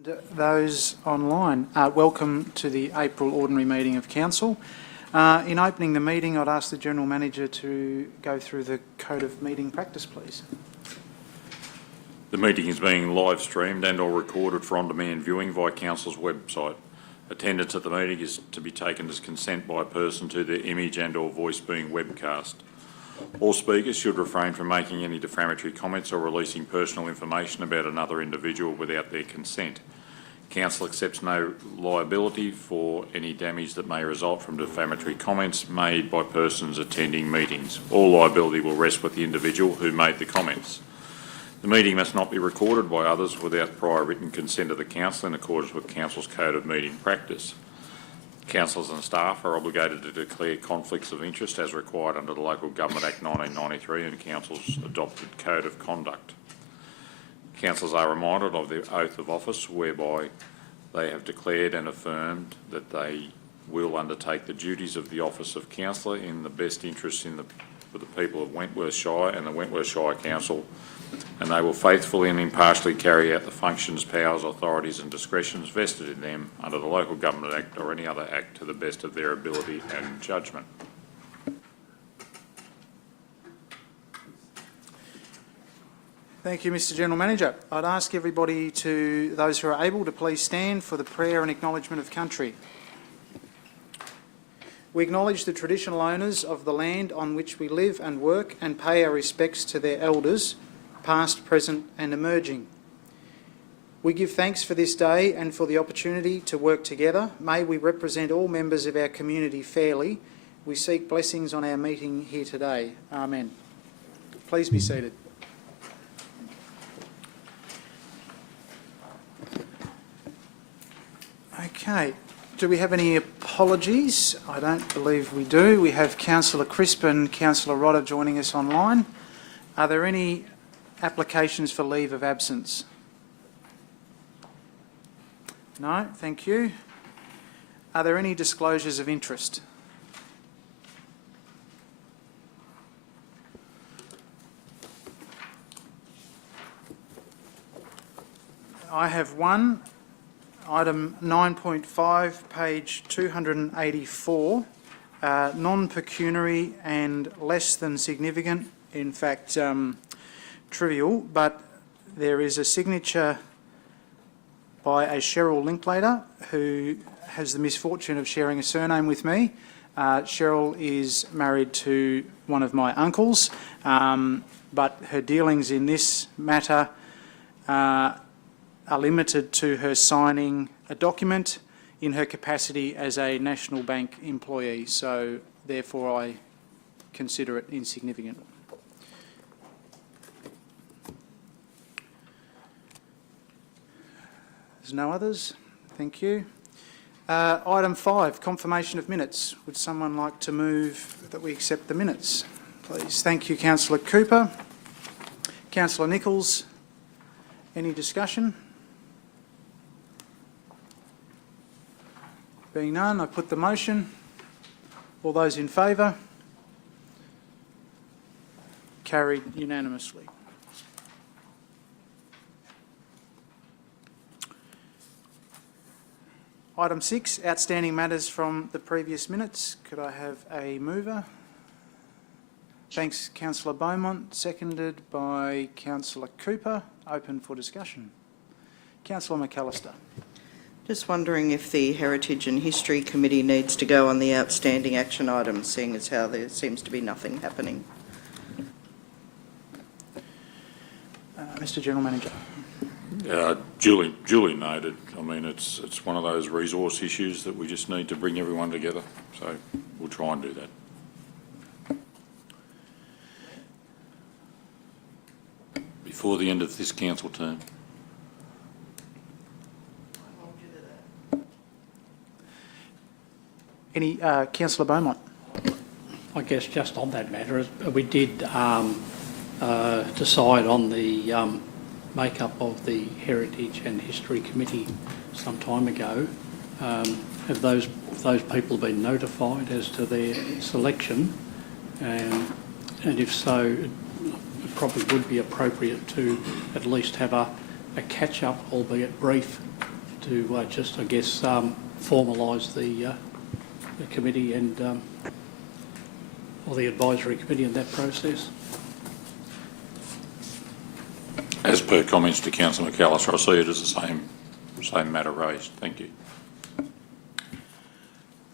Those online, welcome to the April Ordinary Meeting of Council. In opening the meeting, I'd ask the General Manager to go through the Code of Meeting Practice, please. The meeting is being live streamed and or recorded for on-demand viewing via Council's website. Attendance at the meeting is to be taken as consent by a person to their image and or voice being webcast. All speakers should refrain from making any defamatory comments or releasing personal information about another individual without their consent. Council accepts no liability for any damage that may result from defamatory comments made by persons attending meetings. All liability will rest with the individual who made the comments. The meeting must not be recorded by others without prior written consent of the Council in accordance with Council's Code of Meeting Practice. Councillors and staff are obligated to declare conflicts of interest as required under the Local Government Act 1993 and Council's adopted Code of Conduct. Councillors are reminded of their oath of office whereby they have declared and affirmed that they will undertake the duties of the office of councillor in the best interest for the people of Wentworth Shire and the Wentworth Shire Council, and they will faithfully and impartially carry out the functions, powers, authorities and discretions vested in them under the Local Government Act or any other act to the best of their ability and judgment. Thank you, Mr. General Manager. I'd ask everybody, those who are able, to please stand for the prayer and acknowledgement of country. We acknowledge the traditional owners of the land on which we live and work and pay our respects to their elders, past, present and emerging. We give thanks for this day and for the opportunity to work together. May we represent all members of our community fairly. We seek blessings on our meeting here today. Amen. Please be seated. Okay. Do we have any apologies? I don't believe we do. We have Councillor Crisp and Councillor Rodder joining us online. Are there any applications for leave of absence? No, thank you. Are there any disclosures of interest? I have one. Item 9.5, page 284, non-pecuniary and less than significant, in fact trivial, but there is a signature by a Cheryl Linklater who has the misfortune of sharing a surname with me. Cheryl is married to one of my uncles, but her dealings in this matter are limited to her signing a document in her capacity as a National Bank employee, so therefore I consider it insignificant. There's no others. Thank you. Item 5, confirmation of minutes. Would someone like to move that we accept the minutes, please? Thank you, Councillor Cooper. Councillor Nichols, any discussion? Being none, I put the motion. All those in favour? Carried unanimously. Item 6, outstanding matters from the previous minutes. Could I have a mover? Thanks, Councillor Beaumont. Seconded by Councillor Cooper. Open for discussion. Councillor McAllister. Just wondering if the Heritage and History Committee needs to go on the outstanding action items, seeing as how there seems to be nothing happening. Mr. General Manager. Duly noted. I mean, it's one of those resource issues that we just need to bring everyone together. So we'll try and do that before the end of this council term. Any Councillor Beaumont? I guess just on that matter, we did decide on the makeup of the Heritage and History Committee some time ago. Have those people been notified as to their selection? And if so, it probably would be appropriate to at least have a catch-up, albeit brief, just, I guess, formalise the committee and or the advisory committee in that process. As per comments to Councillor McAllister, I see it as the same matter raised. Thank you.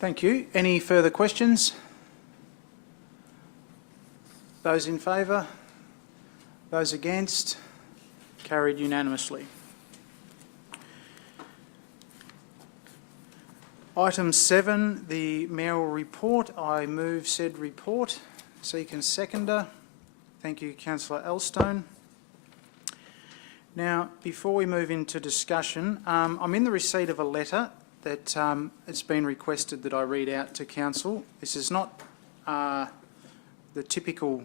Thank you. Any further questions? Those in favour? Those against? Carried unanimously. Item 7, the mayoral report. I move said report. Seek and seconder. Thank you, Councillor Elstone. Now, before we move into discussion, I'm in the receipt of a letter that it's been requested that I read out to Council. This is not the typical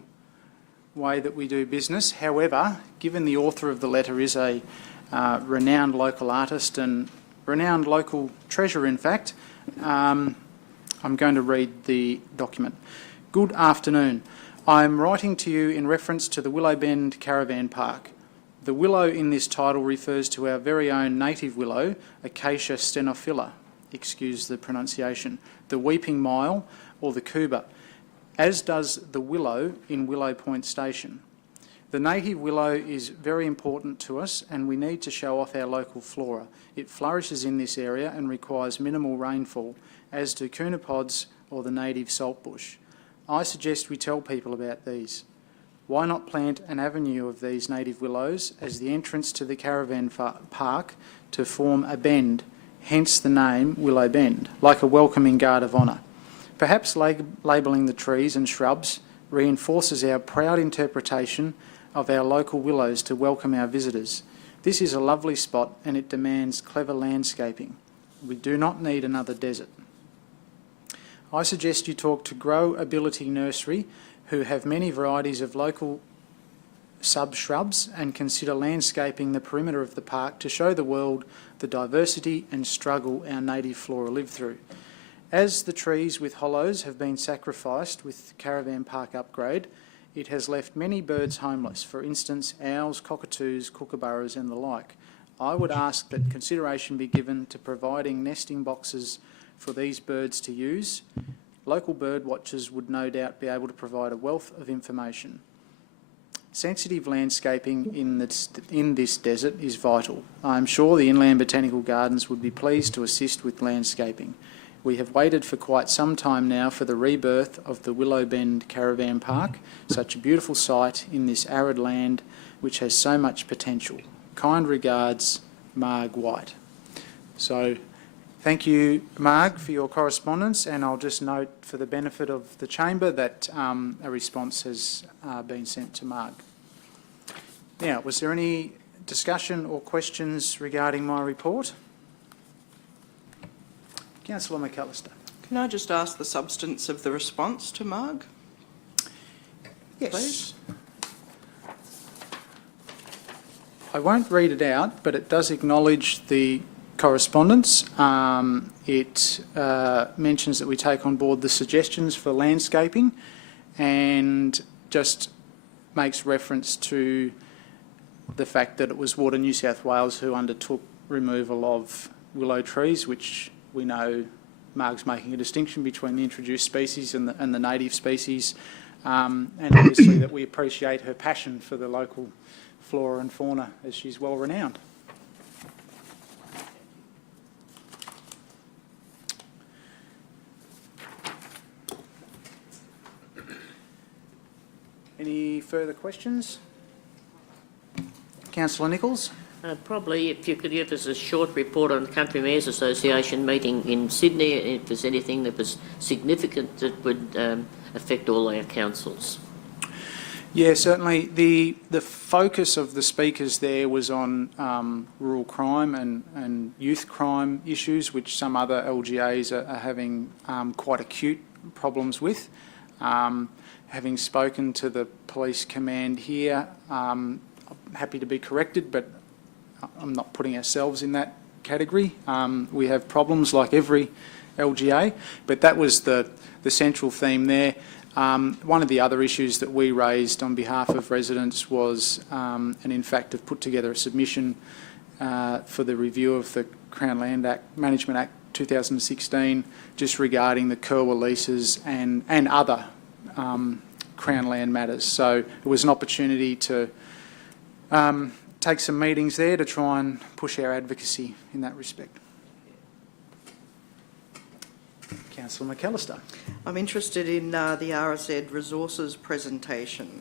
way that we do business. However, given the author of the letter is a renowned local artist and renowned local treasure, in fact, I'm going to read the document. Good afternoon. I'm writing to you in reference to the Willow Bend Caravan Park. The willow in this title refers to our very own native willow, Acacia stenophylla, excuse the pronunciation, the weeping mile or the kuba, as does the willow in Willow Point Station. The native willow is very important to us and we need to show off our local flora. It flourishes in this area and requires minimal rainfall, as do coonopods or the native saltbush. I suggest we tell people about these. Why not plant an avenue of these native willows as the entrance to the caravan park to form a bend, hence the name Willow Bend, like a welcoming guard of honour. Perhaps labelling the trees and shrubs reinforces our proud interpretation of our local willows to welcome our visitors. This is a lovely spot and it demands clever landscaping. We do not need another desert. I suggest you talk to Grow Ability Nursery, who have many varieties of local sub-shrubs, and consider landscaping the perimeter of the park to show the world the diversity and struggle our native flora live through. As the trees with hollows have been sacrificed with the caravan park upgrade, it has left many birds homeless, for instance owls, cockatoos, kookaburras and the like. I would ask that consideration be given to providing nesting boxes for these birds to use. Local bird watchers would no doubt be able to provide a wealth of information. Sensitive landscaping in this desert is vital. I am sure the Inland Botanical Gardens would be pleased to assist with landscaping. We have waited for quite some time now for the rebirth of the Willow Bend Caravan Park, such a beautiful site in this arid land which has so much potential. Kind regards, Marg White. So, thank you, Marg, for your correspondence, and I'll just note for the benefit of the chamber that a response has been sent to Marg. Now, was there any discussion or questions regarding my report? Councillor McAllister. Can I just ask the substance of the response to Marg? Yes. Please. I won't read it out, but it does acknowledge the correspondence. It mentions that we take on board the suggestions for landscaping and just makes reference to the fact that it was Water New South Wales who undertook removal of willow trees, which we know Marg's making a distinction between the introduced species and the native species, and obviously that we appreciate her passion for the local flora and fauna as she's well renowned. Any further questions? Councillor Nichols. Probably if you could give us a short report on the Country Mayors Association meeting in Sydney, if there's anything that was significant that would affect all our councils. Yeah, certainly. The focus of the speakers there was on rural crime and youth crime issues, which some other LGAs are having quite acute problems with. Having spoken to the police command here, I'm happy to be corrected, but I'm not putting ourselves in that category. We have problems like every LGA, but that was the central theme there. One of the other issues that we raised on behalf of residents was, and in fact have put together a submission for the review of the Crown Land Act, Management Act 2016, just regarding the Kerwa leases and other Crown land matters. So it was an opportunity to take some meetings there to try and push our advocacy in that respect. Councillor McAllister. I'm interested in the RZ Resources presentation.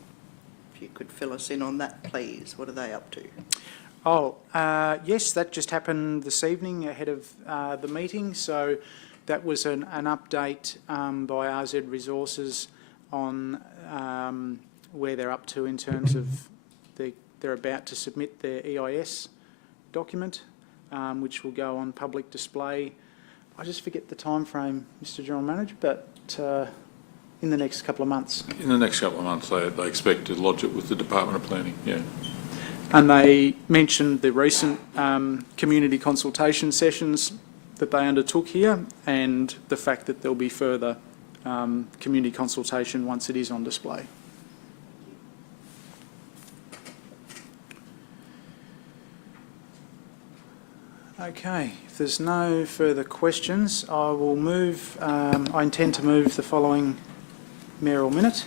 If you could fill us in on that, please. What are they up to? Oh, yes, that just happened this evening ahead of the meeting. So that was an update by RZ Resources on where they're up to in terms of they're about to submit their EIS document, which will go on public display. I just forget the time frame, Mr. General Manager, but in the next couple of months. In the next couple of months, they expect to lodge it with the Department of Planning, yeah. And they mentioned the recent community consultation sessions that they undertook here and the fact that there'll be further community consultation once it is on display. Okay, if there's no further questions, I will move, I intend to move the following mayoral minute.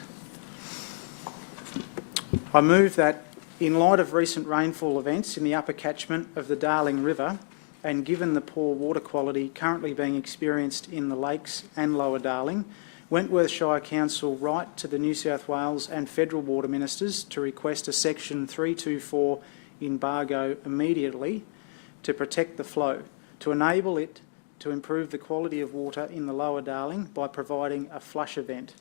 I move that in light of recent rainfall events in the upper catchment of the Darling River and given the poor water quality currently being experienced in the lakes and Lower Darling, Wentworth Shire Council write to the New South Wales and Federal Water Ministers to request a Section 324 embargo immediately to protect the flow, to enable it to improve the quality of water in the Lower Darling by providing a flush event.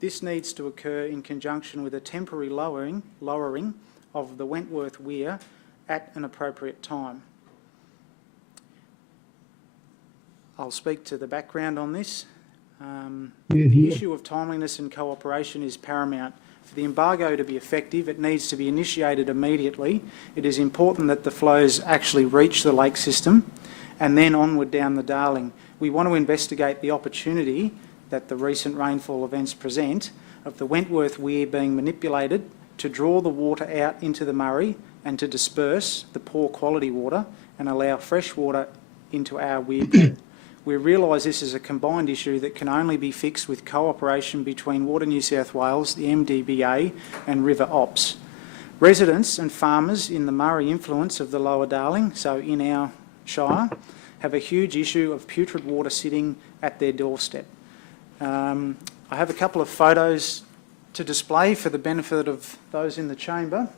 This needs to occur in conjunction with a temporary lowering of the Wentworth Weir at an appropriate time. I'll speak to the background on this. The issue of timeliness and cooperation is paramount. For the embargo to be effective, it needs to be initiated immediately. It is important that the flows actually reach the lake system and then onward down the Darling. We want to investigate the opportunity that the recent rainfall events present of the Wentworth Weir being manipulated to draw the water out into the Murray and to disperse the poor quality water and allow fresh water into our weir pool. We realise this is a combined issue that can only be fixed with cooperation between Water New South Wales, the MDBA and River Ops. Residents and farmers in the Murray influence of the Lower Darling, so in our Shire, have a huge issue of putrid water sitting at their doorstep. I have a couple of photos to display for the benefit of those in the chamber.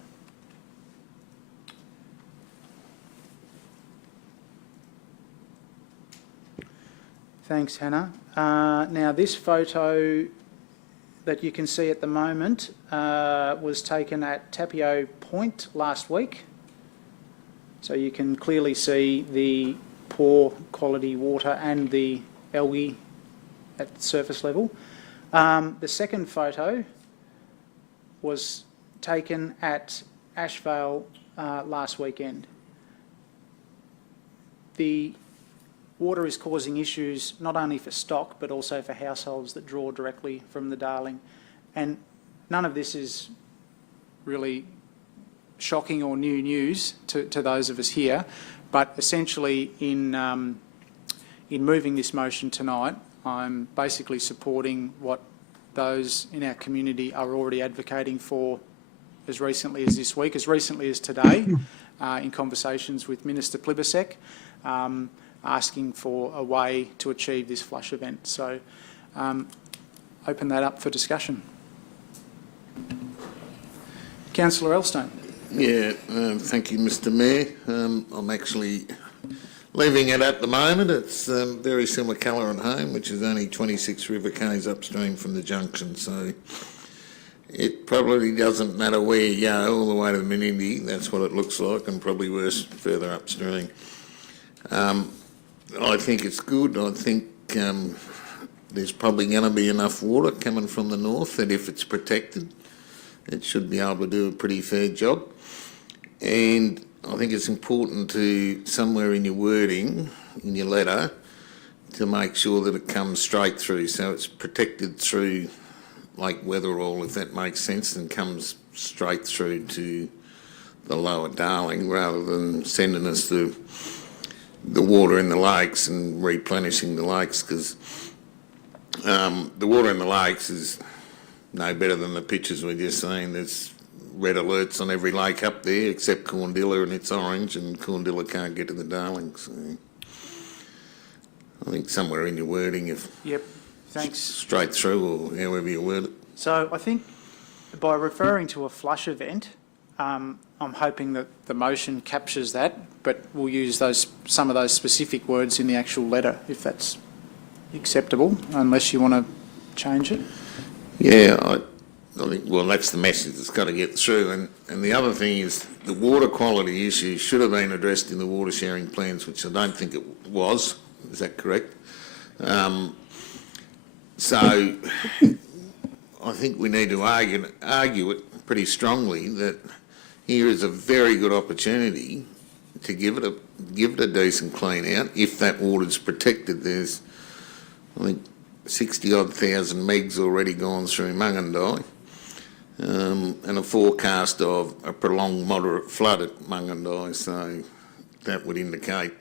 Thanks, Hannah. Now, this photo that you can see at the moment was taken at Tapio Point last week. So you can clearly see the poor quality water and the algae at surface level. The second photo was taken at Ashvale last weekend. The water is causing issues not only for stock but also for households that draw directly from the Darling. And none of this is really shocking or new news to those of us here, but essentially in moving this motion tonight, I'm basically supporting what those in our community are already advocating for as recently as this week, as recently as today, in conversations with Minister Plibersek, asking for a way to achieve this flush event. So open that up for discussion. Councillor Elstone. Yeah, thank you, Mr Mayor. I'm actually leaving it at the moment. It's very similar colour at home, which is only 26 river k's upstream from the junction, so it probably doesn't matter where you go, all the way to the Menindee. That's what it looks like, and probably worse further upstream. I think it's good. I think there's probably going to be enough water coming from the north that if it's protected, it should be able to do a pretty fair job. And I think it's important to, somewhere in your wording, in your letter, to make sure that it comes straight through, so it's protected through Lake Wetherall, if that makes sense, and comes straight through to the Lower Darling, rather than sending us to the water in the lakes and replenishing the lakes, because the water in the lakes is no better than the pictures we're just seeing. There's red alerts on every lake up there except Corndilla, and it's orange, and Corndilla can't get to the Darling. So I think somewhere in your wording, if Yep, thanks. straight through or however you word it. So I think by referring to a flush event, I'm hoping that the motion captures that, but we'll use some of those specific words in the actual letter, if that's acceptable, unless you want to change it. Yeah, I think, well, that's the message that's got to get through. And the other thing is the water quality issue should have been addressed in the water sharing plans, which I don't think it was. Is that correct? So I think we need to argue it pretty strongly that here is a very good opportunity to give it a decent clean out if that water's protected. There's, I think, 60-odd thousand megs already gone through Mungandai, and a forecast of a prolonged moderate flood at Mungandai, so that would indicate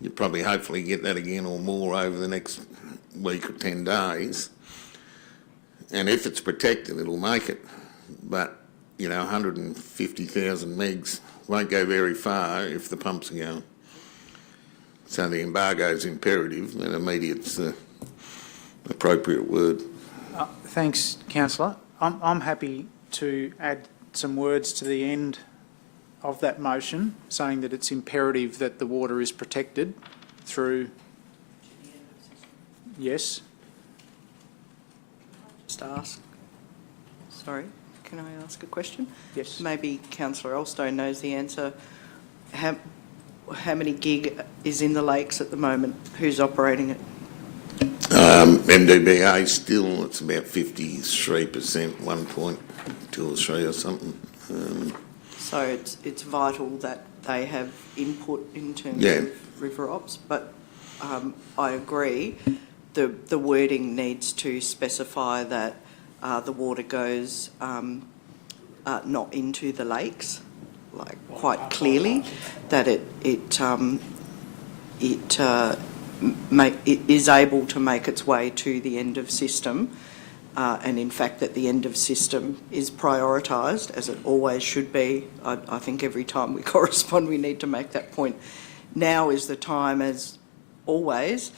you probably hopefully get that again or more over the next week or 10 days. And if it's protected, it'll make it. But, 150,000 megs won't go very far if the pumps are going. So the embargo is imperative, and immediate's the appropriate word. Thanks, Councillor. I'm happy to add some words to the end of that motion, saying that it's imperative that the water is protected through... Yes. Just ask. Sorry, can I ask a question? Yes. Maybe Councillor Elstone knows the answer. How many gig is in the lakes at the moment? Who's operating it? MDBA still, it's about 53%, 1.2 or 3 or something. So it's vital that they have input in terms Yeah. of river ops, but I agree. The wording needs to specify that the water goes not into the lakes, like quite clearly, that it is able to make its way to the end of system, and in fact that the end of system is prioritised, as it always should be. I think every time we correspond we need to make that point. Now is the time, as always,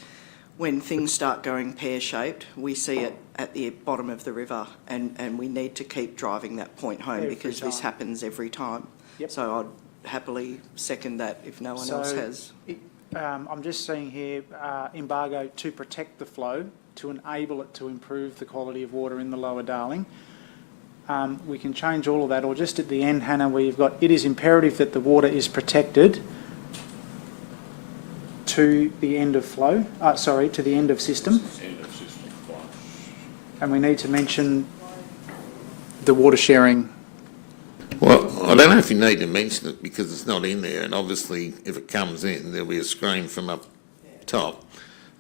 when things start going pear-shaped, we see it at the bottom of the river, and we need to keep driving that point home because this happens every time. Yep. So I'd happily second that if no one else has. I'm just seeing here, embargo to protect the flow, to enable it to improve the quality of water in the Lower Darling. We can change all of that, or just at the end, Hannah, where you've got, it is imperative that the water is protected to the end of flow, to the end of system. End of system flush. And we need to mention the water sharing. Well, I don't know if you need to mention it because it's not in there, and obviously if it comes in, there'll be a scream from up top.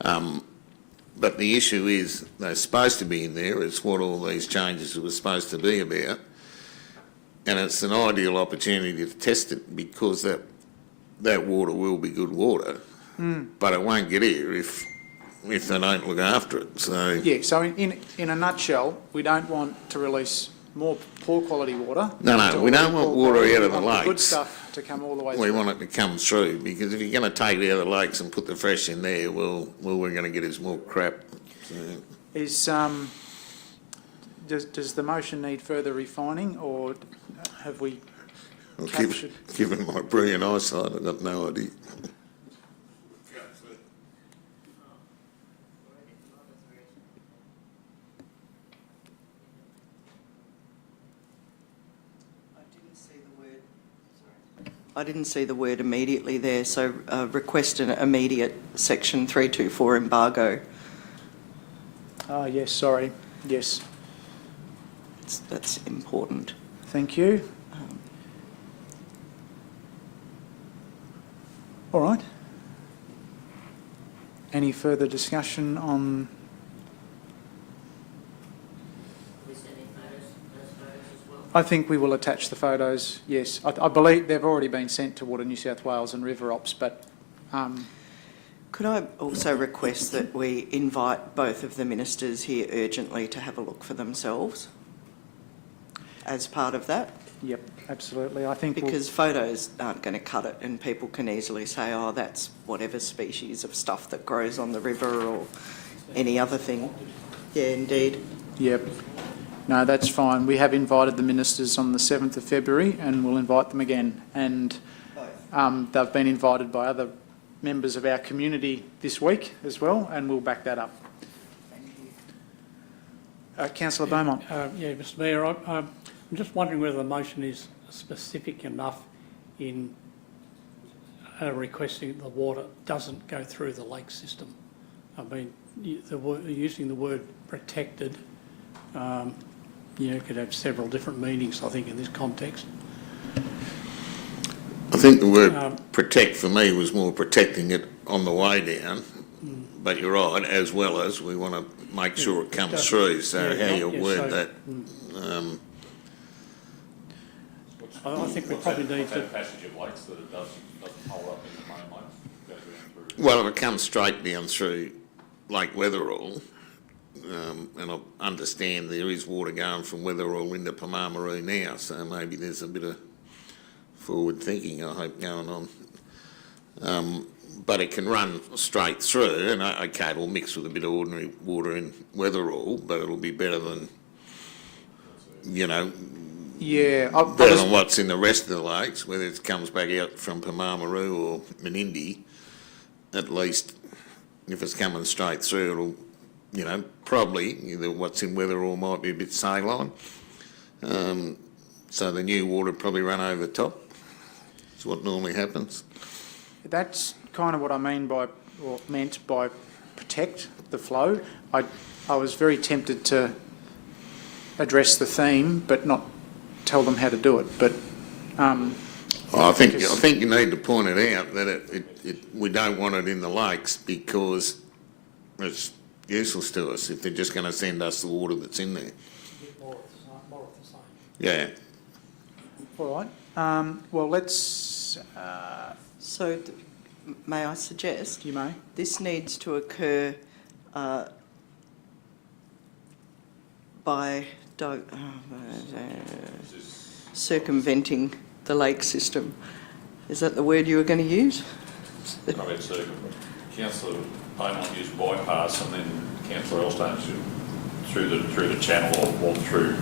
But the issue is they're supposed to be in there. It's what all these changes were supposed to be about. And it's an ideal opportunity to test it because that water will be good water, but it won't get here if they don't look after it. So Yeah, so in a nutshell, we don't want to release more poor quality water. No, we don't want water out of the We want the good lakes. stuff to come all the way we through. want it to come through, because if you're going to take it out of the lakes and put the fresh in there, well, we're going to get is more crap. So, Does the motion need further refining, or have we well, captured? given my brilliant eyesight, I've got no idea. I didn't see the word immediately there, so request an immediate section 324 embargo. Oh, yes, sorry. Yes, That's important. thank you. All right. Any further discussion on... I think we will attach the photos, yes. I believe they've already been sent to Water New South Wales and River Ops, but Could I also request that we invite both of the ministers here urgently to have a look for themselves as part of that? Yep, absolutely. I think Because photos aren't going to cut it, and people can easily say, oh, that's whatever species of stuff that grows on the river or any other thing. Yeah, indeed. Yep. No, that's fine. We have invited the ministers on the 7th of February and we'll invite them again. And they've been invited by other members of our community this week as well, and we'll back that up. Councillor Beaumont. Yeah, Mr Mayor, I'm just wondering whether the motion is specific enough in requesting the water doesn't go through the lake system. I mean, using the word protected, could have several different meanings, I think, in this context. I think the word protect for me was more protecting it on the way down, but you're right, as well as we want to make sure it comes through, so how you word that. I think we probably need to... passage of lakes that it doesn't hold up in the main lakes. Well, if it comes straight down through Lake Wetherall, and I understand there is water going from Wetherall into Pamamaroo now, so maybe there's a bit of forward thinking, I hope, going on. But it can run straight through, and okay, it'll mix with a bit of ordinary water in Wetherall, but it'll be better than, Yeah. better than what's in the rest of the lakes, whether it comes back out from Pamamaroo or Menindee. At least, if it's coming straight through, it'll, probably what's in Wetherall might be a bit saline. So the new water will probably run over the top. That's what normally happens. That's kind of what I mean by, or meant by protect the flow. I was very tempted to address the theme, but not tell them how to do it. But I think you need to point it out that we don't want it in the lakes because it's useless to us if they're just going to send us the water that's in there. More of the same. Yeah. all right. Well, let's. So, may I suggest? You may. This needs to occur by circumventing the lake system. Is that the word you were going to use? I mean, so Councillor Beaumont used bypass, and then Councillor Elstone through the channel or through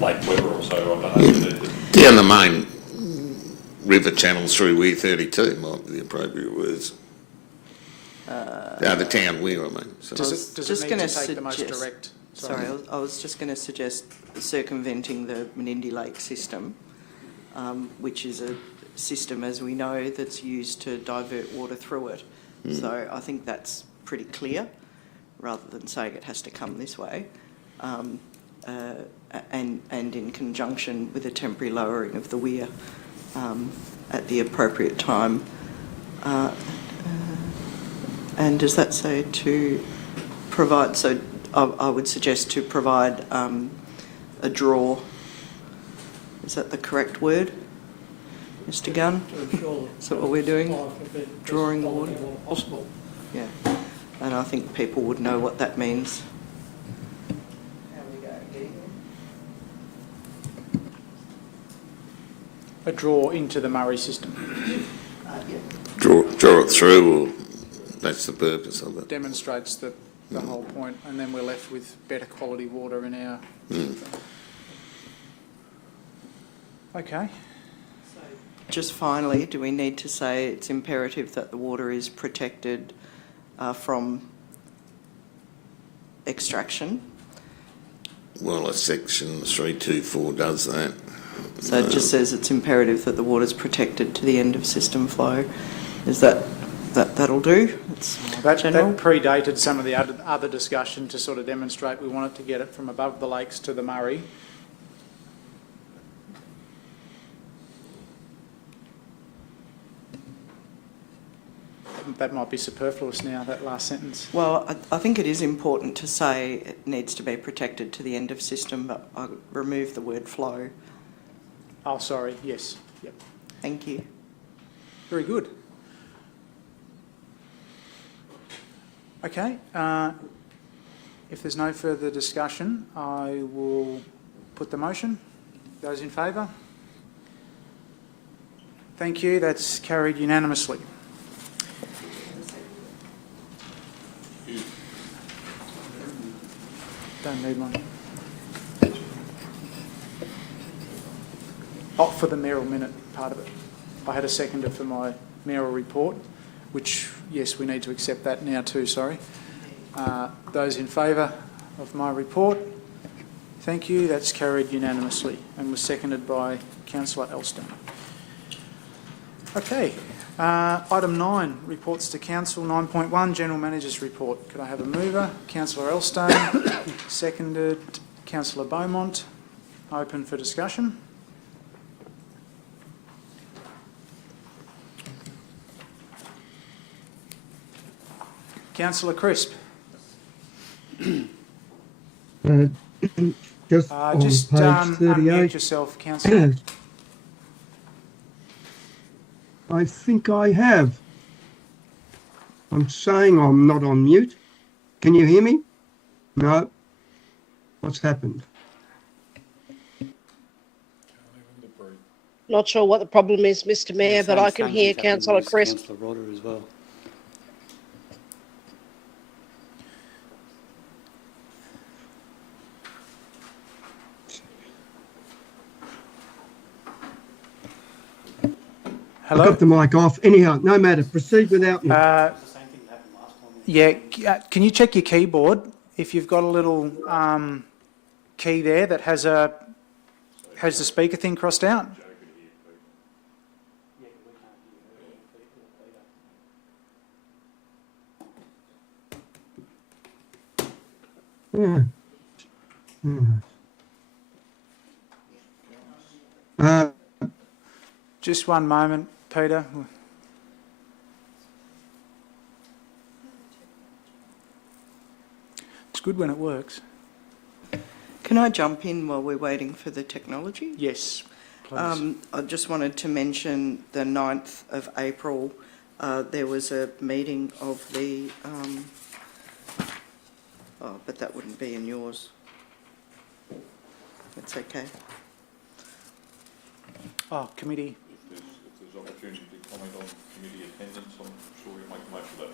Lake Wetherall. So I don't know. Down the main river channel through Weir 32 might be the appropriate words. The town Weir, I mean. So. Does it need to take the most direct? Sorry, I was just going to suggest circumventing the Menindee Lake system, which is a system, as we know, that's used to divert water through it. So I think that's pretty clear, rather than saying it has to come this way, and in conjunction with a temporary lowering of the weir at the appropriate time. And does that say to provide? So I would suggest to provide a draw. Is that the correct word, Mr. Gunn? Is that what we're doing? Drawing water? Possible. Yeah. And I think people would know what that means. A draw into the Murray system. Draw it through, or that's the purpose of it. Demonstrates the whole point, and then we're left with better quality water in our... Okay. Just finally, do we need to say it's imperative that the water is protected from extraction? Well, a section 324 does that. So it just says it's imperative that the water's protected to the end of system flow. Is that'll do? That general? predated some of the other discussion to sort of demonstrate we wanted to get it from above the lakes to the Murray. That might be superfluous now, that last sentence. Well, I think it is important to say it needs to be protected to the end of system, but I remove the word flow. Oh, sorry, yes. Yep. Thank you. Very good. Okay, if there's no further discussion, I will put the motion. Those in favour? Thank you, that's carried unanimously. Don't need one. Oh, for the mayoral minute part of it. I had a seconder for my mayoral report, which, yes, we need to accept that now too, sorry. Those in favour of my report? Thank you, that's carried unanimously and was seconded by Councillor Elston. Okay, item 9, reports to Council. 9.1, General Manager's Report. Could I have a mover? Councillor Elstone, seconded Councillor Beaumont. Open for discussion. Councillor Crisp. Just on Just page unmute 38, yourself, Councillor. I think I have. I'm saying I'm not on mute. Can you hear me? No. What's happened? Not sure what the problem is, Mr Mayor, but I can hear Councillor Crisp. Councillor Rodder as well. I Hello? got the mic off. Anyhow, no matter. Proceed without me. Yeah, can you check your keyboard if you've got a little key there that has the speaker thing crossed out? Yeah. Yeah. Just one moment, Peter. It's good when it works. Can I jump in while we're waiting for the technology? Yes, please. I just wanted to mention the 9th of April, there was a meeting of the, oh, but that wouldn't be in yours. That's okay. Oh, committee. If there's opportunity to comment on committee attendance, I'm sure we'll make the most of that.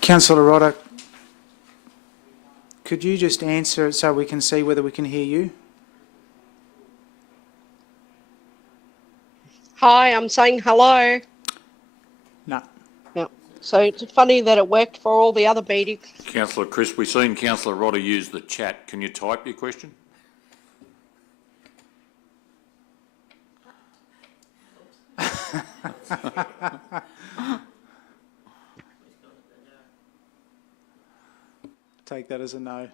Councillor Rodder, could you just answer it so we can see whether we can hear you? Hi, I'm saying hello. No. Yeah. So it's funny that it worked for all the other meetings. Councillor Crisp, we've seen Councillor Rodder use the chat. Can you type your question? Take that as a no.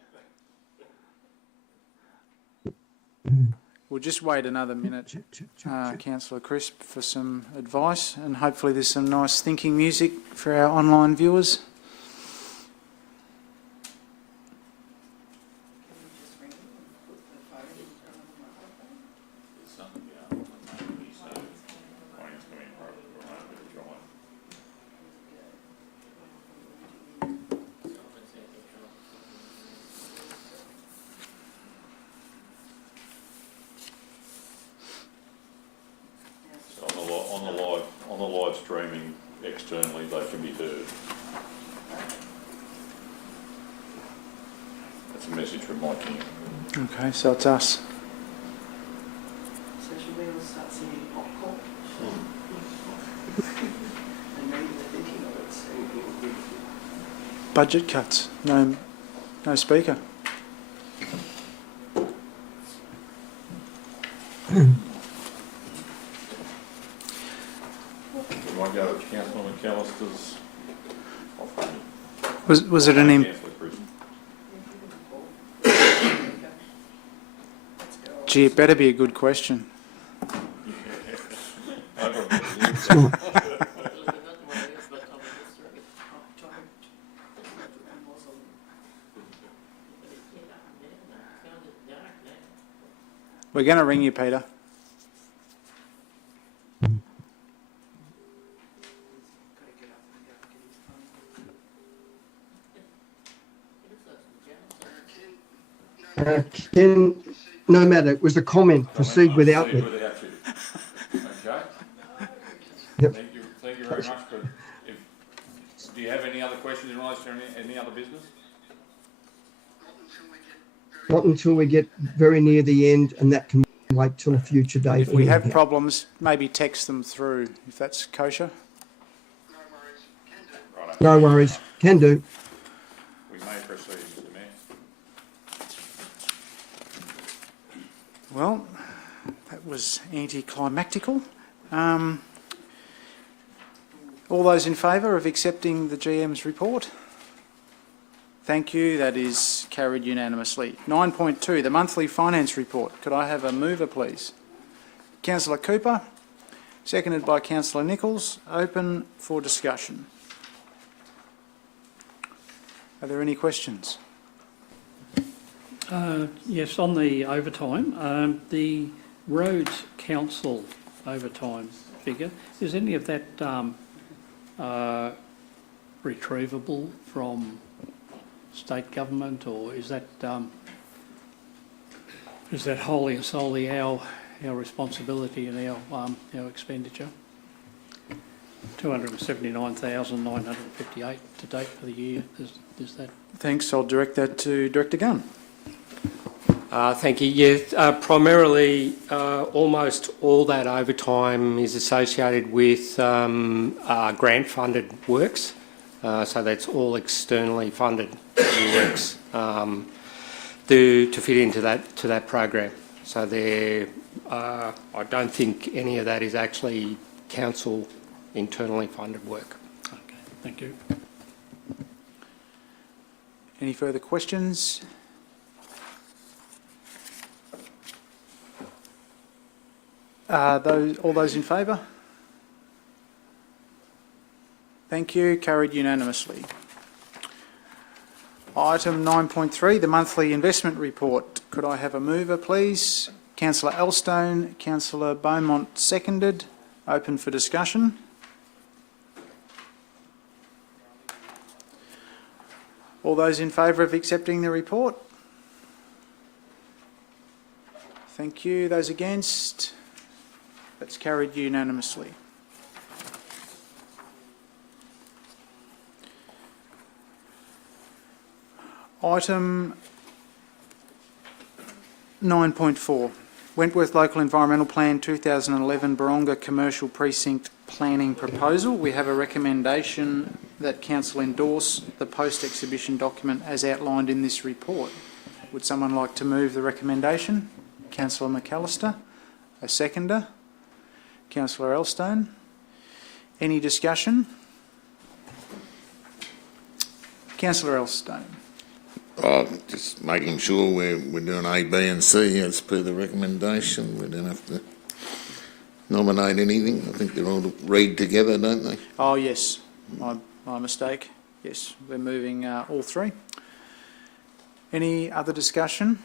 We'll just wait another minute, Councillor Crisp, for some advice, and hopefully there's some nice thinking music for our online viewers. On the live streaming externally, they can be heard. That's a message from my team. Okay, so it's us. So should we all start singing popcorn? And maybe we're thinking of it. Budget cuts. No speaker. We might go to Councillor McAllister's offering. Was it an Councillor Crisp. Gee, it better be a good question. We're going to ring you, Peter. Ken, no matter, it was a comment. Proceed without me. Okay. Yep. Thank you very much. But do you have any other questions in relation to any other business? Not until we get very near the end, and that can wait till a future date. If we have anyhow. problems, maybe text them through, if that's kosher. No worries, can do. We may proceed, Mr. Mayor. Well, that was anticlimactical. All those in favour of accepting the GM's report? Thank you. That is carried unanimously. 9.2, the monthly finance report. Could I have a mover, please? Councillor Cooper, seconded by Councillor Nichols. Open for discussion. Are there any questions? Yes, on the overtime, the Roads Council overtime figure, is any of that retrievable from state government, or is that wholly and solely our responsibility and our expenditure? 279,958 to date for the year. Is that? Thanks. I'll direct that to Director Gunn. Thank you. Yes, primarily almost all that overtime is associated with grant-funded works. So that's all externally funded works to fit into that program. So I don't think any of that is actually council internally funded work. Okay, thank you. Any further questions? All those in favour? Thank you. Carried unanimously. Item 9.3, the monthly investment report. Could I have a mover, please? Councillor Elstone, Councillor Beaumont seconded. Open for discussion. All those in favour of accepting the report? Thank you. Those against? That's carried unanimously. Item 9.4, Wentworth Local Environmental Plan 2011 Baronga Commercial Precinct Planning Proposal. We have a recommendation that Council endorse the post-exhibition document as outlined in this report. Would someone like to move the recommendation? Councillor McAllister. A seconder? Councillor Elstone. Any discussion? Councillor Elstone. Just making sure we're doing A, B and C as per the recommendation. We don't have to nominate anything. I think they're all read together, don't they? Oh, yes. My mistake. Yes, we're moving all three. Any other discussion?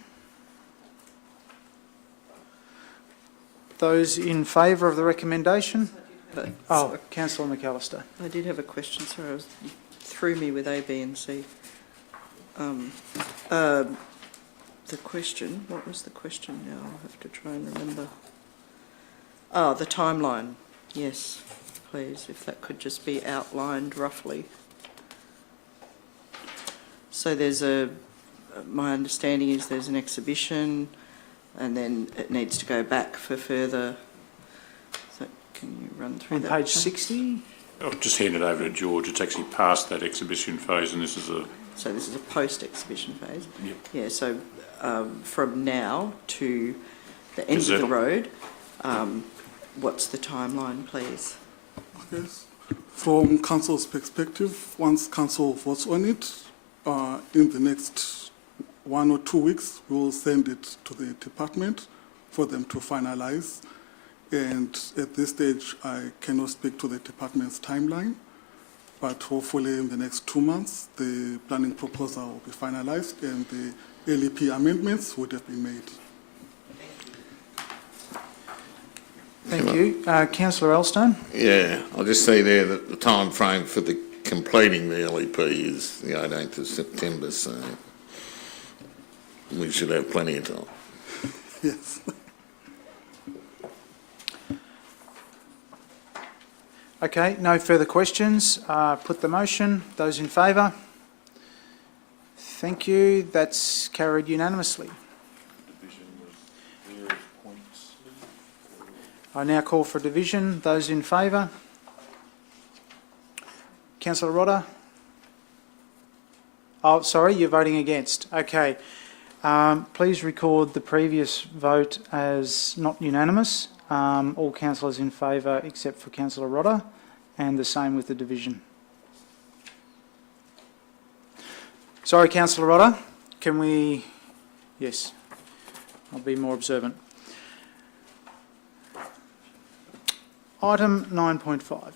Those in favour of the recommendation? Oh, Councillor McAllister. I did have a question. Sorry, you threw me with A, B and C. The question, what was the question now? I'll have to try and remember. Oh, the timeline. Yes, please, if that could just be outlined roughly. So there's my understanding is there's an exhibition and then it needs to go back for further. So can you run through On that? page 60? I'll just hand it over to George. It's actually past that exhibition phase, and this is a... So this is a post-exhibition phase? Yep. Yeah, so from now to the end of the road, what's the timeline, please? Okay. From Council's perspective, once Council votes on it, in the next 1 or 2 weeks, we will send it to the department for them to finalise. And at this stage, I cannot speak to the department's timeline, but hopefully in the next 2 months, the planning proposal will be finalised and the LEP amendments would have been made. Thank you. Councillor Elstone? Yeah, I'll just say there that the time frame for the completing the LEP is the 18th of September, so we should have plenty of time. Yes. Okay, no further questions. Put the motion. Those in favour? Thank you. That's carried unanimously. I now call for division. Those in favour? Councillor Rodder? Oh, sorry, you're voting against. Okay. Please record the previous vote as not unanimous. All councillors in favour except for Councillor Rodder, and the same with the division. Sorry, Councillor Rodder, can we... Yes, I'll be more observant. Item 9.5.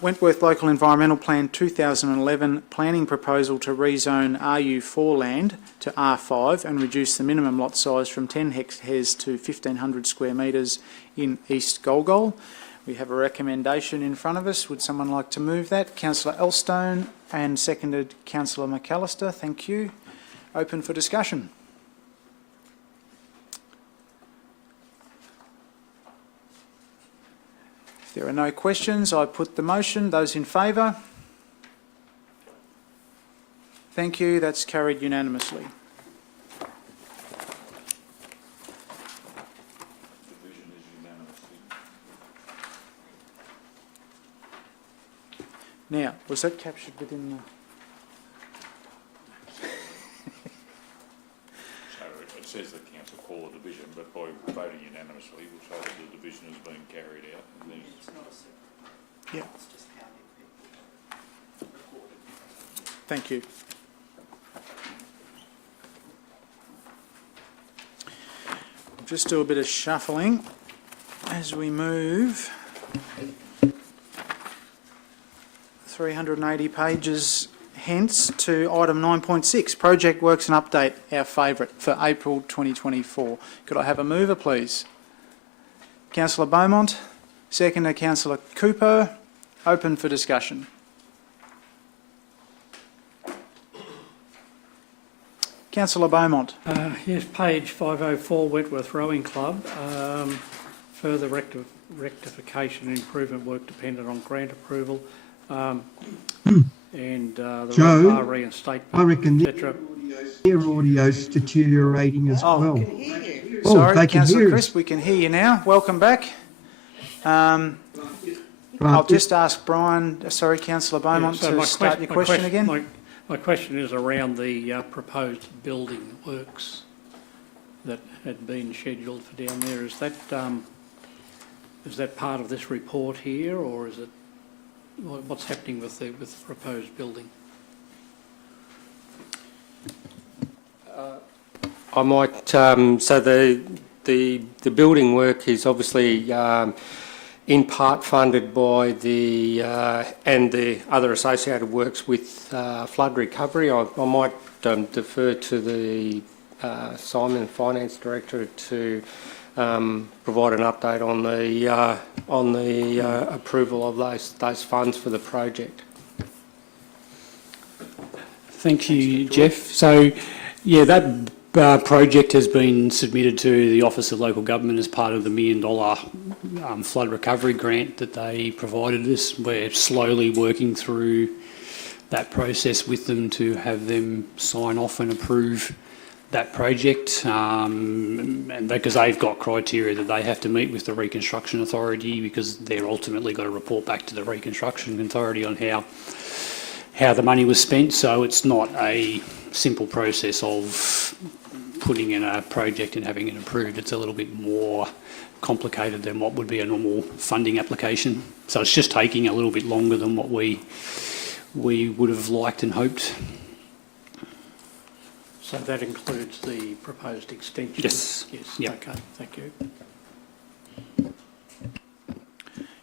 Wentworth Local Environmental Plan 2011 planning proposal to rezone RU4 land to R5 and reduce the minimum lot size from 10 hectares to 1,500 square metres in East Golgol. We have a recommendation in front of us. Would someone like to move that? Councillor Elstone, and seconded Councillor McAllister. Thank you. Open for discussion. If there are no questions, I put the motion. Those in favour? Thank you. That's carried unanimously. Now, was that captured within the... So it says that council call a division, but by voting unanimously, we'll show that the division has been carried out. And then Yeah. Thank you. We'll just do a bit of shuffling as we move 380 pages hence to item 9.6, project works and update, our favourite, for April 2024. Could I have a mover, please? Councillor Beaumont, seconder Councillor Cooper. Open for discussion. Councillor Beaumont. Yes, page 504, Wentworth Rowing Club. Further rectification and improvement work dependent on grant approval. And the Joe, reinstatement, I reckon etc. their audio's deteriorating as well. Sorry, they can Councillor hear Crisp, us. we can hear you now. Welcome back. I'll Right, just ask Brian, sorry, Councillor Beaumont, to start your question again. My question is around the proposed building works that had been scheduled for down there. Is that part of this report here, or is it what's happening with the proposed building? I might, so the building work is obviously in part funded by the and the other associated works with flood recovery. I might defer to the Simon, Finance Director, to provide an update on the approval of those funds for the project. Thank you, Jeff. So, yeah, that project has been submitted to the Office of Local Government as part of the $1 million flood recovery grant that they provided us. We're slowly working through that process with them to have them sign off and approve that project, and because they've got criteria that they have to meet with the Reconstruction Authority, because they're ultimately got to report back to the Reconstruction Authority on how the money was spent. So it's not a simple process of putting in a project and having it approved. It's a little bit more complicated than what would be a normal funding application. So it's just taking a little bit longer than what we would have liked and hoped. So that includes the proposed extension? Yes. Yes. Yep. Okay, thank you.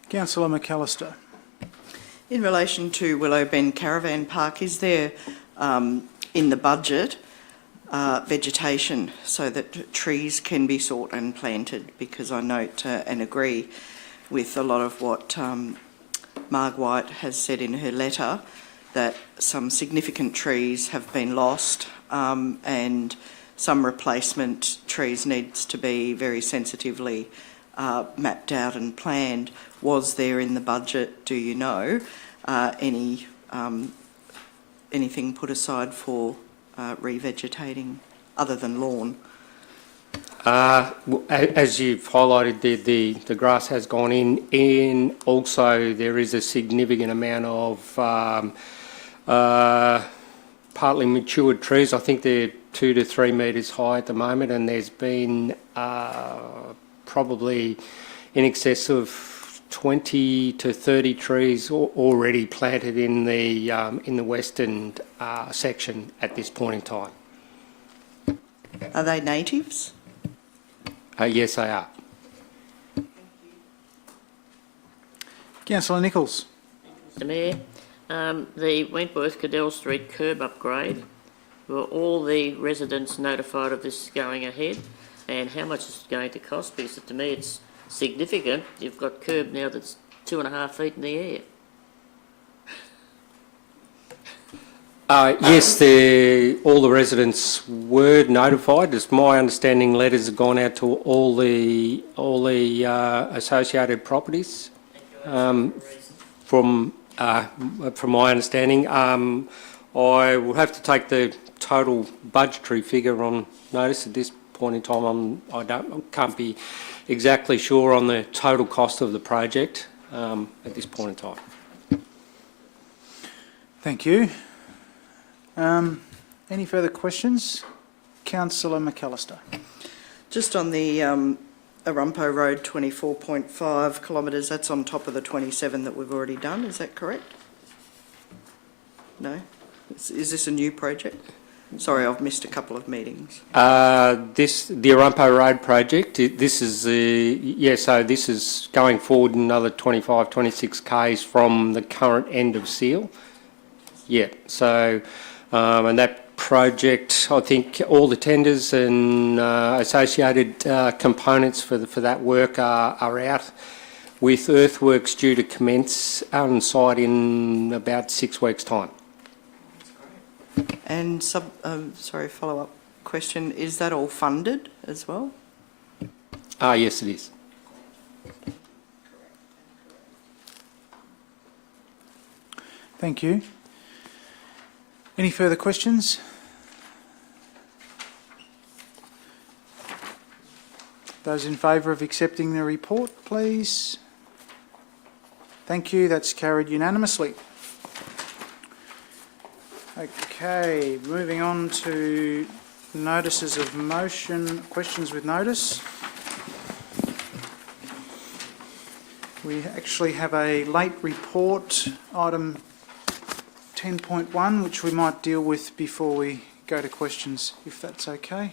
Councillor McAllister. In relation to Willow Bend Caravan Park, is there in the budget vegetation so that trees can be sought and planted, because I note and agree with a lot of what Marg White has said in her letter, that some significant trees have been lost and some replacement trees needs to be very sensitively mapped out and planned. Was there in the budget, do you know, anything put aside for revegetating other than lawn? As you've highlighted, the grass has gone in. Also, there is a significant amount of partly matured trees. I think they're 2 to 3 metres high at the moment, and there's been probably in excess of 20 to 30 trees already planted in the western section at this point in time. Are they natives? Yes, they are. Councillor Nichols. Mr Mayor, the Wentworth Cadell Street curb upgrade, were all the residents notified of this going ahead, and how much is it going to cost? Because to me it's significant. You've got curb now that's 2.5 feet in the air. Yes, all the residents were notified. It's my understanding letters have gone out to all the associated properties. From my understanding, I will have to take the total budgetary figure on notice at this point in time. I can't be exactly sure on the total cost of the project at this point in time. Thank you. Any further questions? Councillor McAllister. Just on the Arumpo Road, 24.5 kilometres, that's on top of the 27 that we've already done, is that correct? No? Is this a new project? Sorry, I've missed a couple of meetings. The Arumpo Road project, this is so this is going forward another 25, 26 k's from the current end of seal. Yeah, so, and that project, I think all the tenders and associated components for that work are out, with earthworks due to commence on site in about 6 weeks' time. And follow-up question, is that all funded as well? Yes, it is. Thank you. Any further questions? Those in favour of accepting the report, please. Thank you. That's carried unanimously. Okay, moving on to notices of motion, questions with notice. We actually have a late report, item 10.1, which we might deal with before we go to questions, if that's okay.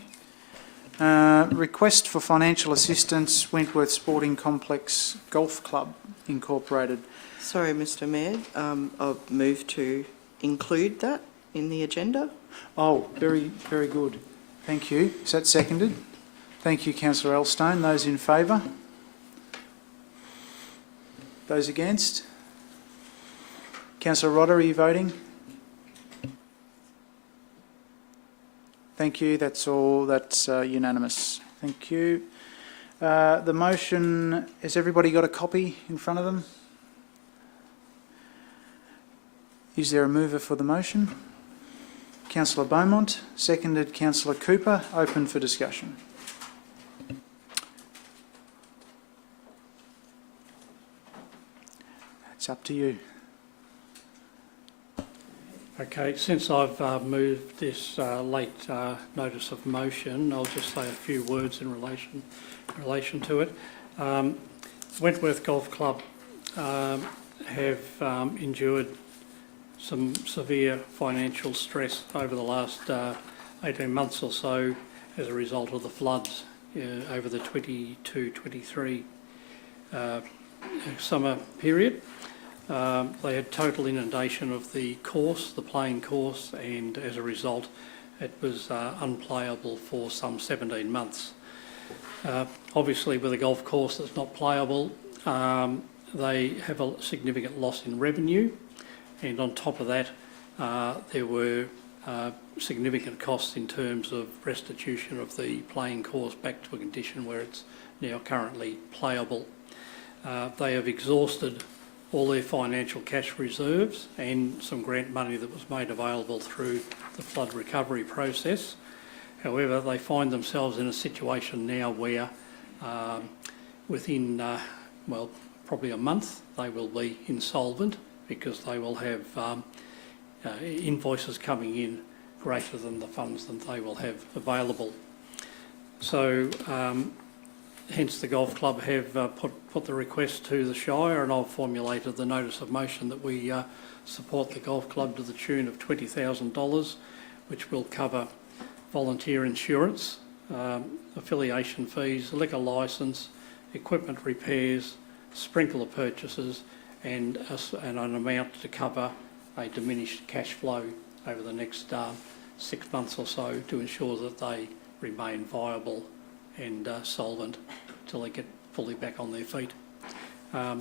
Request for financial assistance, Wentworth Sporting Complex Golf Club Incorporated. Sorry, Mr Mayor, I've moved to include that in the agenda. Oh, very, very good. Thank you. Is that seconded? Thank you, Councillor Elstone. Those in favour? Those against? Councillor Rodder, are you voting? Thank you. That's all. That's unanimous. Thank you. The motion, has everybody got a copy in front of them? Is there a mover for the motion? Councillor Beaumont, seconded Councillor Cooper. Open for discussion. It's up to you. Okay, since I've moved this late notice of motion, I'll just say a few words in relation to it. Wentworth Golf Club have endured some severe financial stress over the last 18 months or so as a result of the floods over the 22-23 summer period. They had total inundation of the course, the playing course, and as a result it was unplayable for some 17 months. Obviously, with a golf course that's not playable, they have a significant loss in revenue, and on top of that, there were significant costs in terms of restitution of the playing course back to a condition where it's now currently playable. They have exhausted all their financial cash reserves and some grant money that was made available through the flood recovery process. However, they find themselves in a situation now where within, well, probably a month, they will be insolvent because they will have invoices coming in greater than the funds that they will have available. So hence the golf club have put the request to the Shire, and I've formulated the notice of motion that we support the golf club to the tune of $20,000, which will cover volunteer insurance, affiliation fees, liquor licence, equipment repairs, sprinkler purchases, and an amount to cover a diminished cash flow over the next 6 months or so to ensure that they remain viable and solvent until they get fully back on their feet. I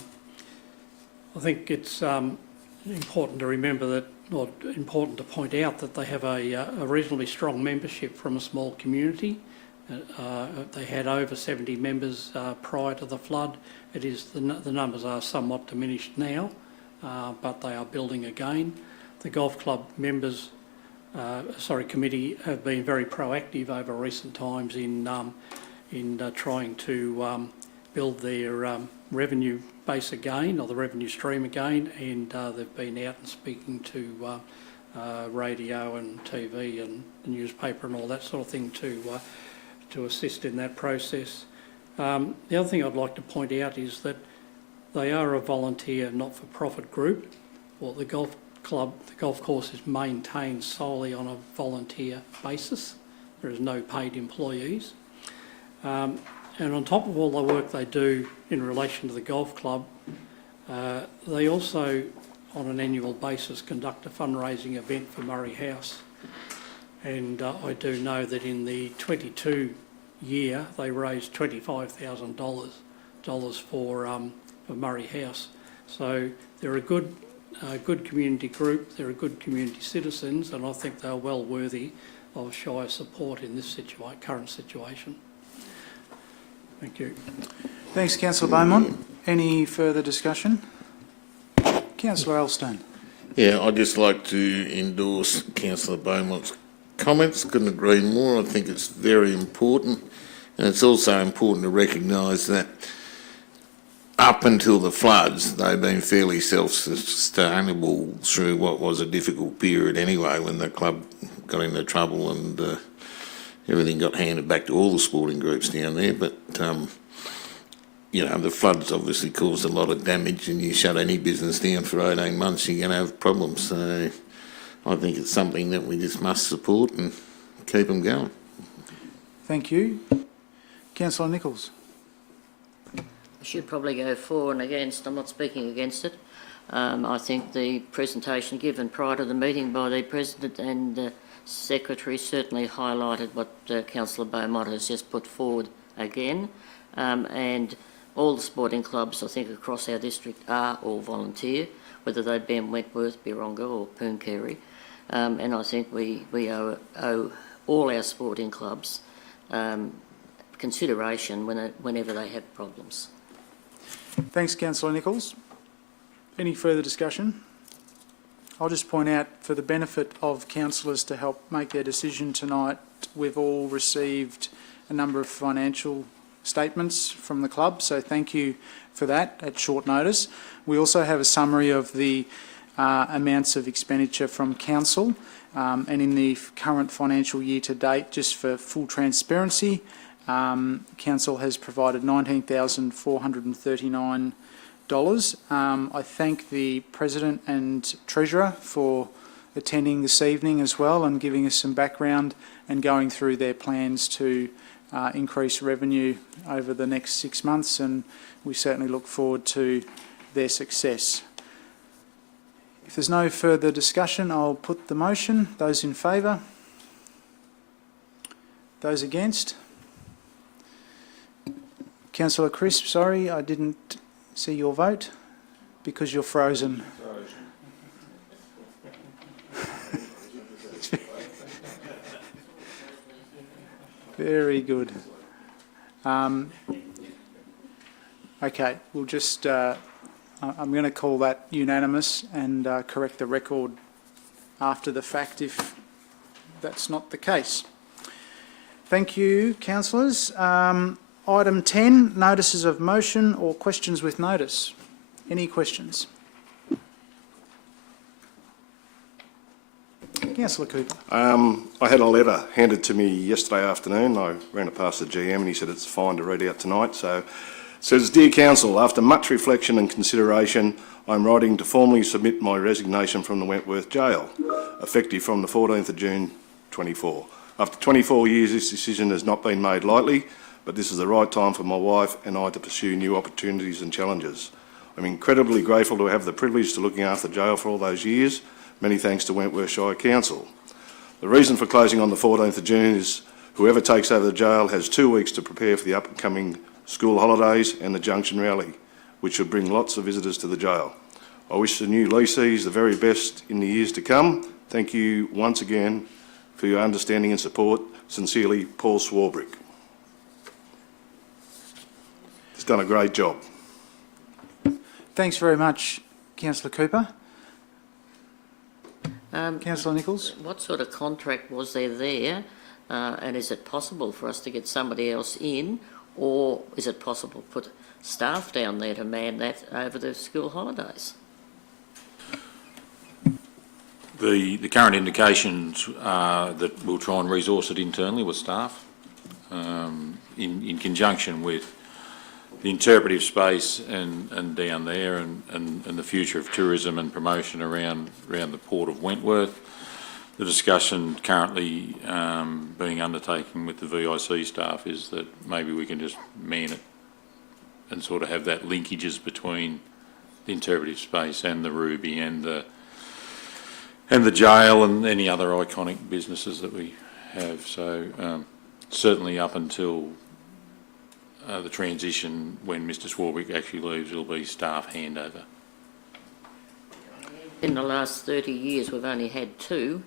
think it's important to remember that, or important to point out that they have a reasonably strong membership from a small community. They had over 70 members prior to the flood. It is the numbers are somewhat diminished now, but they are building again. The golf club members, committee, have been very proactive over recent times in trying to build their revenue base again, or the revenue stream again, and they've been out and speaking to radio and TV and the newspaper and all that sort of thing to assist in that process. The other thing I'd like to point out is that they are a volunteer not-for-profit group. Well, the golf course is maintained solely on a volunteer basis. There is no paid employees. And on top of all the work they do in relation to the golf club, they also, on an annual basis, conduct a fundraising event for Murray House. And I do know that in the 22 year, they raised $25,000 for Murray House. So they're a good community group, they're a good community citizens, and I think they're well worthy of Shire support in this current situation. Thank you. Thanks, Councillor Beaumont. Any further discussion? Councillor Elstone. Yeah, I'd just like to endorse Councillor Beaumont's comments. Couldn't agree more. I think it's very important, and it's also important to recognise that up until the floods, they've been fairly self-sustainable through what was a difficult period anyway, when the club got into trouble and everything got handed back to all the sporting groups down there. But, you know, the floods obviously caused a lot of damage, and you shut any business down for 18 months, you're going to have problems. So I think it's something that we just must support and keep them going. Thank you. Councillor Nichols. We should probably go for and against. I'm not speaking against it. I think the presentation given prior to the meeting by the President and Secretary certainly highlighted what Councillor Beaumont has just put forward again. And all the sporting clubs, I think, across our district are all volunteer, whether they be in Wentworth, Bironga or Pooncarie. And I think we owe all our sporting clubs consideration whenever they have problems. Thanks, Councillor Nichols. Any further discussion? I'll just point out, for the benefit of councillors to help make their decision tonight, we've all received a number of financial statements from the club, so thank you for that at short notice. We also have a summary of the amounts of expenditure from council, and in the current financial year to date, just for full transparency, council has provided $19,439. I thank the President and Treasurer for attending this evening as well and giving us some background and going through their plans to increase revenue over the next 6 months, and we certainly look forward to their success. If, If there's no further discussion, I'll put the motion. Those in favour? Those against? Councillor Crisp, sorry, I didn't see your vote because you're frozen. Very good. Okay, we'll just, I'm going to call that unanimous and correct the record after the fact if that's not the case. Thank you, councillors. Item 10, notices of motion or questions with notice. Any questions? Councillor Cooper. I had a letter handed to me yesterday afternoon. I ran it past the GM and he said it's fine to read out tonight. So it says, Dear Council, after much reflection and consideration, I'm writing to formally submit my resignation from the Wentworth Jail, effective from the 14th of June 24. After 24 years, this decision has not been made lightly, but this is the right time for my wife and I to pursue new opportunities and challenges. I'm incredibly grateful to have the privilege to looking after the jail for all those years. Many thanks to Wentworth Shire Council. The reason for closing on the 14th of June is whoever takes over the jail has 2 weeks to prepare for the upcoming school holidays and the Junction Rally, which should bring lots of visitors to the jail. I wish the new leasees the very best in the years to come. Thank you once again for your understanding and support. Sincerely, Paul Swarbrick. He's done a great job. Thanks very much, Councillor Cooper. Councillor Nichols. What sort of contract was there, and is it possible for us to get somebody else in, or is it possible to put staff down there to man that over the school holidays? The current indications are that we'll try and resource it internally with staff in conjunction with the interpretive space and down there and the future of tourism and promotion around the Port of Wentworth. The discussion currently being undertaken with the VIC staff is that maybe we can just man it and sort of have that linkages between the interpretive space and the Ruby and the jail and any other iconic businesses that we have. So certainly up until the transition, when Mr Swarbrick actually leaves, it'll be staff handover. In the last 30 years, we've only had two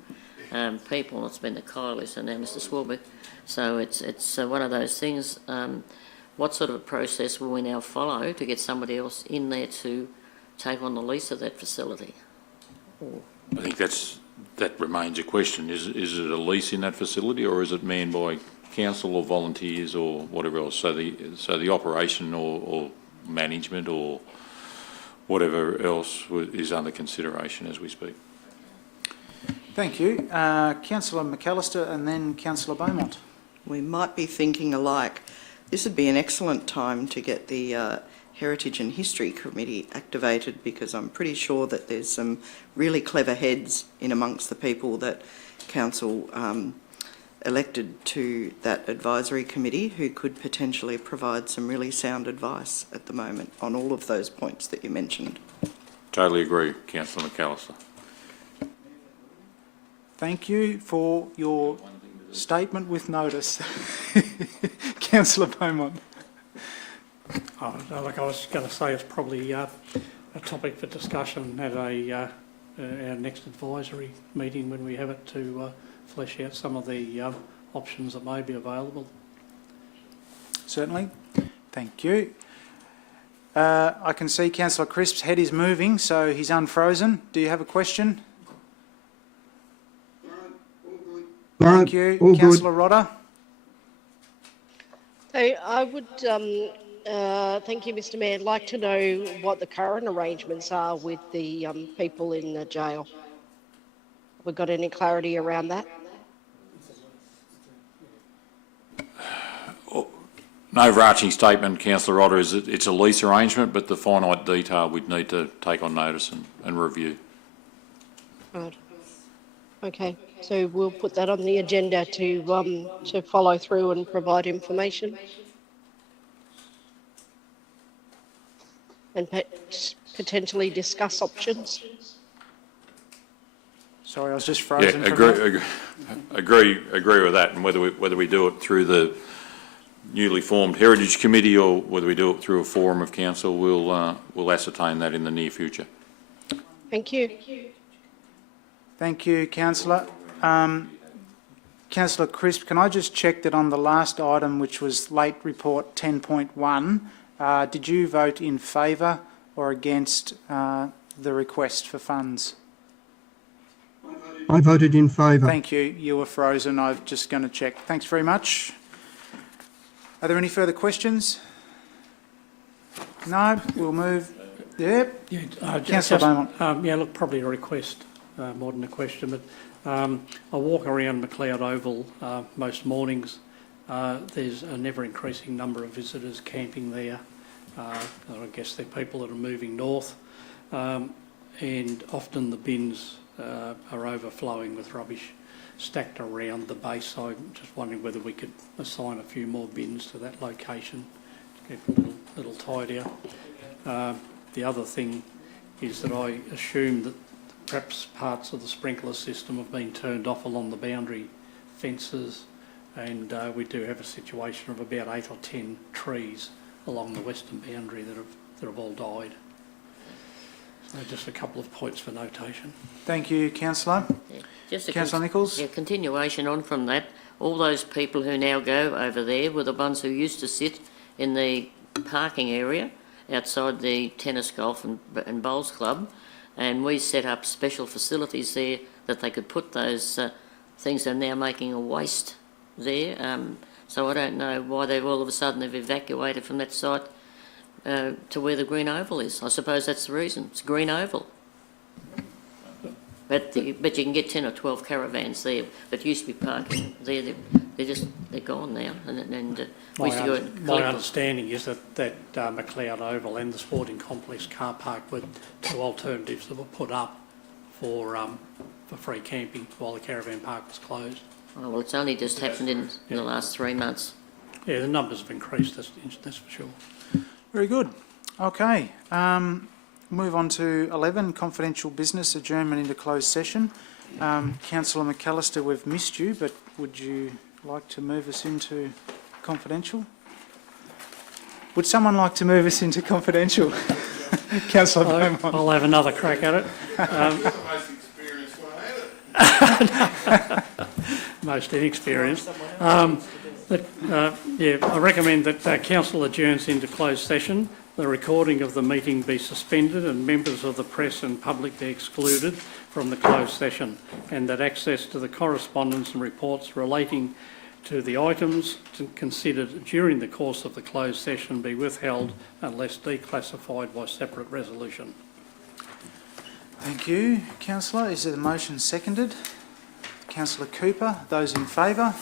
people. It's been the Kylies and now Mr Swarbrick. So it's one of those things. What sort of a process will we now follow to get somebody else in there to take on the lease of that facility? I think that remains a question. Is it a lease in that facility, or is it manned by council or volunteers or whatever else? So the operation or management or whatever else is under consideration as we speak. Thank you. Councillor McAllister and then Councillor Beaumont. We might be thinking alike. This would be an excellent time to get the Heritage and History Committee activated, because I'm pretty sure that there's some really clever heads in amongst the people that Council elected to that advisory committee who could potentially provide some really sound advice at the moment on all of those points that you mentioned. Totally agree, Councillor McAllister. Thank you for your statement with notice. Councillor Beaumont. Oh, like I was going to say, it's probably a topic for discussion at our next advisory meeting when we have it to flesh out some of the options that may be available. Certainly. Thank you. I can see Councillor Crisp's head is moving, so he's unfrozen. Do you have a question? Thank you. Councillor Rodder. Hey, I would, thank you, Mr Mayor, like to know what the current arrangements are with the people in the jail. Have we got any clarity around that? An overarching statement, Councillor Rodder, is that it's a lease arrangement, but the finite detail we'd need to take on notice and review. Right. Okay, so we'll put that on the agenda to follow through and provide information. And potentially discuss options. Sorry, I was just Yeah, frozen. for a minute. agree with that, and whether we do it through the newly formed Heritage Committee or whether we do it through a forum of council, we'll ascertain that in the near future. Thank you. Thank you, councillor. Councillor Crisp, can I just check that on the last item, which was late report 10.1, did you vote in favour or against the request for funds? I voted in favour. Thank you. You were frozen. I'm just going to check. Thanks very much. Are there any further questions? No? We'll move. Yep. Yeah, Councillor Beaumont. yeah, look, probably a request more than a question, but I walk around McLeod Oval most mornings. There's a never-increasing number of visitors camping there. I guess they're people that are moving north, and often the bins are overflowing with rubbish stacked around the base. So I'm just wondering whether we could assign a few more bins to that location to keep it a little tidier. The other thing is that I assume that perhaps parts of the sprinkler system have been turned off along the boundary fences, and we do have a situation of about 8 or 10 trees along the western boundary that have all died. So just a couple of points for notation. Thank you, councillor. Yeah, just a Councillor Nichols. Yeah, continuation on from that. All those people who now go over there were the ones who used to sit in the parking area outside the tennis, golf and bowls club, and we set up special facilities there that they could put those things. They're now making a waste there, so I don't know why they've all of a sudden they've evacuated from that site to where the green oval is. I suppose that's the reason. It's a green oval. But you can get 10 or 12 caravans there that used to be parking there. They're gone now. And we used to go and My collect them. understanding is that McLeod Oval and the Sporting Complex car park were two alternatives that were put up for free camping while the caravan park was closed. Oh, well, it's only just happened in the last 3 months. Yeah, the numbers have increased, that's for sure. Very good. Okay. Move on to 11, confidential business, adjournment into closed session. Councillor McAllister, we've missed you, but would you like to move us into confidential? Would someone like to move us into confidential? Councillor Beaumont. I'll have another crack at it. Most inexperienced. Yeah, I recommend that council adjourns into closed session. The recording of the meeting be suspended and members of the press and public be excluded from the closed session, and that access to the correspondence and reports relating to the items considered during the course of the closed session be withheld unless declassified by separate resolution. Thank you, councillor. Is the motion seconded? Councillor Cooper, those in favour?